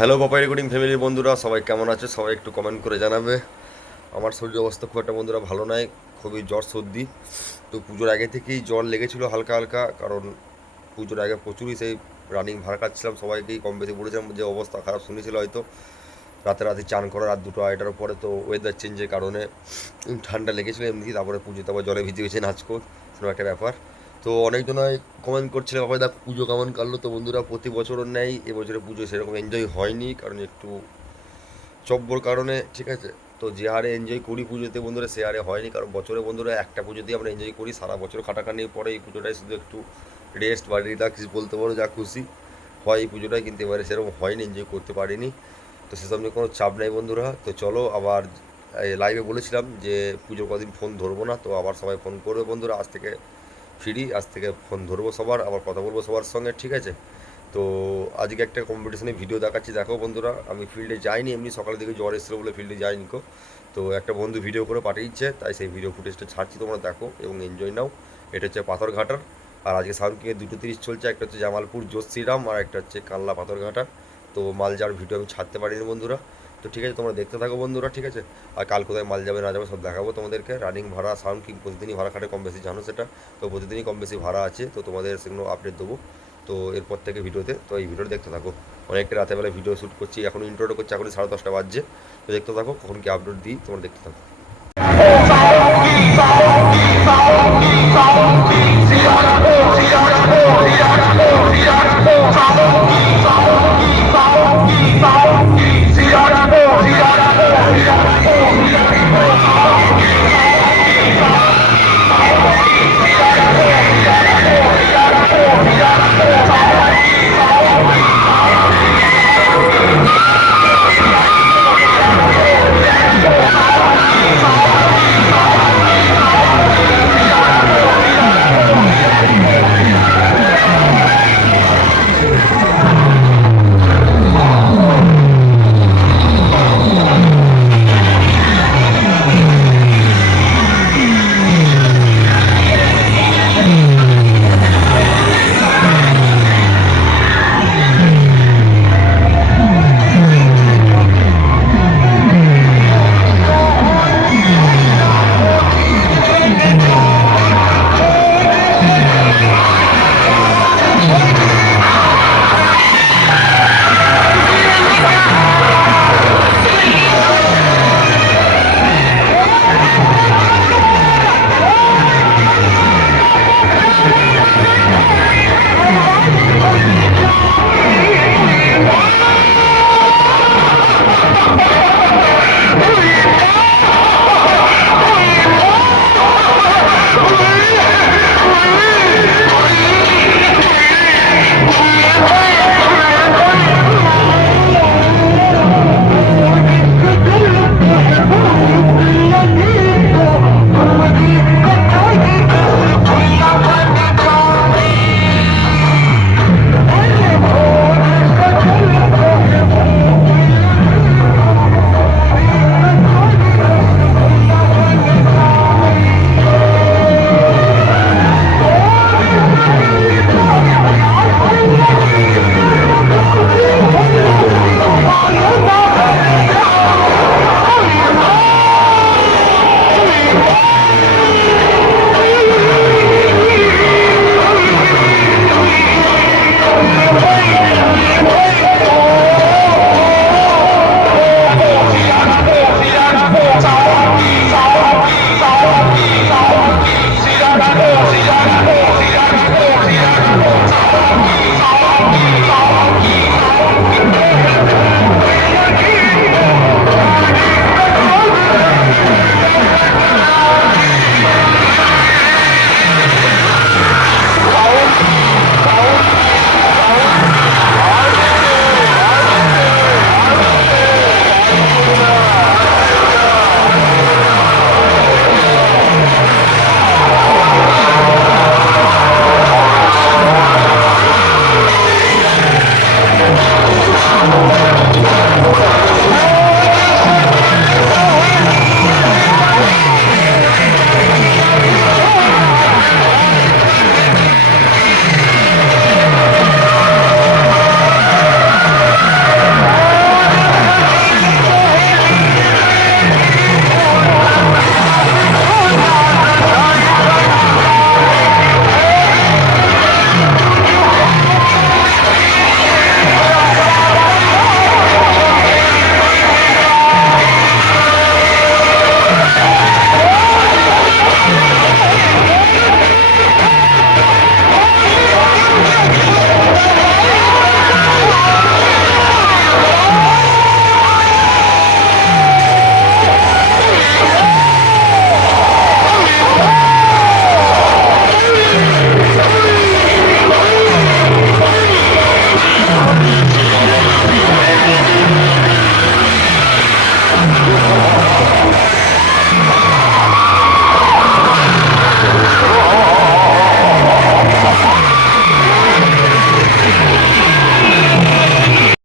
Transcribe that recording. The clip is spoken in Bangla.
হ্যালো বাপাই রেকর্ডিং ফ্যামিলির বন্ধুরা, সবাই কেমন আছে? সবাই একটু কমেন্ট করে জানাবে। আমার শরীর অবস্থা খুব একটা বন্ধুরা ভালো নয় খুবই জ্বর সর্দি। তো পুজোর আগে থেকেই জ্বর লেগেছিল হালকা হালকা, কারণ পুজোর আগে প্রচুরই সেই রানিং ভাড়া কাটছিলাম সবাইকেই কম বেশি বলেছিলাম যে অবস্থা খারাপ শুনেছিল হয়তো। রাতে রাতে চান করা, রাত দুটো আড়াইটার পরে তো ওয়েদার চেঞ্জের কারণে ঠান্ডা লেগেছিলো এমনি তারপরে পুজো তারপর জলে ভিজে গেছে নাচকো সেরকম একটা ব্যাপার। তো অনেকজনাই কমেন্ট করছিল বাবা দা পুজো কেমন কাটলো? তো বন্ধুরা প্রতি বছরও নেই এবছরে পুজো সেরকম এনজয় হয়নি, কারণ একটু চব্বর কারণে, ঠিক আছে? তো যে হারে এনজয় করি পুজোতে বন্ধুরা, সে হারে হয়নি, কারণ বছরে বন্ধুরা একটা পুজোতেই আমরা এনজয় করি, সারা বছর খাটাখানির পরে এই পুজোটাই শুধু একটু রেস্ট বা রিল্যাক্স বলতে পারো, যা খুশি হয় এই পুজোটাই, কিন্তু এবারে সেরকম হয়নি এনজয় করতে পারিনি। তো সেসব নিয়ে কোনো চাপ নেই বন্ধুরা। তো চলো, আবার লাইভে বলেছিলাম যে পুজোর কদিন ফোন ধরবো না, তো আবার সবাই ফোন করবে বন্ধুরা, আজ থেকে ফ্রি, আজ থেকে ফোন ধরবো সবার, আবার কথা বলব সবার সঙ্গে, ঠিক আছে? তো আজকে একটা কম্পিটিশনে ভিডিও দেখাচ্ছি। দেখো বন্ধুরা, আমি ফিল্ডে যাইনি, এমনি সকালের দিকে জ্বর এসেছিল বলে ফিল্ডে যাইনি কো তো একটা বন্ধু ভিডিও করে পাঠিয়েছে তাই সেই ভিডিও ফুটেজটা ছাড়ছি, তোমরা দেখো এবং এনজয় নাও। এটা হচ্ছে পাথরঘাটার, আর আজকে সাউন্ডকে দুটো তিরিশ চলছে, একটা হচ্ছে জামালপুর জোশ্রীরাম আর একটা হচ্ছে কানলা পাথরঘাটা। তো মাল যাওয়ার ভিডিও আমি ছাড়তে পারিনি বন্ধুরা। তো ঠিক আছে তোমরা দেখতে থাকো বন্ধুরা ঠিক আছে আর কাল কোথায় মাল যাবে না যাবে সব দেখাবো তোমাদেরকে রানিং ভাড়া সাউন্ড কিং প্রতিদিনই ভাড়া খাটে কম বেশি জানো সেটা তো প্রতিদিনই কম বেশি ভাড়া আছে তো তোমাদের সেগুলো আপডেট দেবো তো এরপর থেকে ভিডিওতে তো এই ভিডিওটা দেখতে থাকো অনেকটা রাতের বেলা ভিডিও শ্যুট করছি এখন ইন্ট্রোটা করছি এখন সাড়ে দশটা বাজছে তো দেখতে থাকো কখন কি আপডেট দিই তোমরা দেখতে থাকো